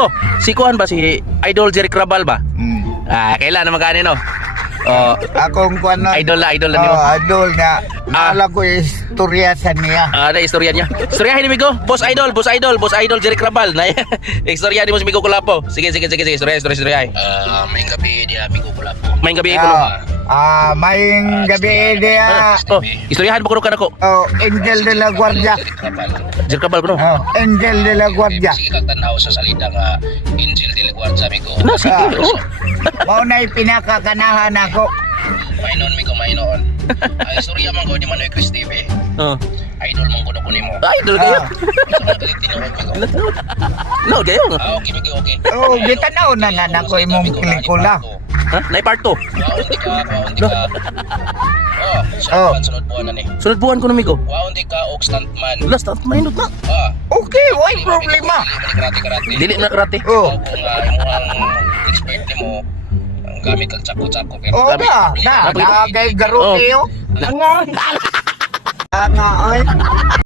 amigo, si Kuan ba si Idol Jerry Crabal ba? Kailan naman kanin no? Oh, Akong kuan na. idol na nimo. Idol nga. Nala ko istorya sa niya. Na istorya niya. Istoryahin ni amigo. Boss Idol Jerry Crabal. Na istorya ni mo si amigo Kulapo. Sige. Istorya. May gabi di amigo Kulapo. May gabi ko. May gabi dia. Oh, istoryahan mo kuno kanako. Angel de la Guardia. Jerry Crabal kuno. Angel de la Guardia. Sige kag tanaw sa salita nga Angel de la Guardia amigo. Na sige. Mao na pinakakanahan ako. Mainon amigo mainon. Ang istorya man ko di Manoy Chris TV. Idol man ko na nimo. Idol kayo. No, kayo. Okay amigo okay. Gitanaw na ako imong pelikula. Nay part 2. Waon di ka. Sunod buwan na ni. Sunod buwan ko na amigo. Waon di ka og stuntman. Last out mainot na. Okay, why problema? Karate. Dili na karate. Kung imong expert nimo ang gamit kag tsako-tsako pero Nagay garote yo. Nga oy.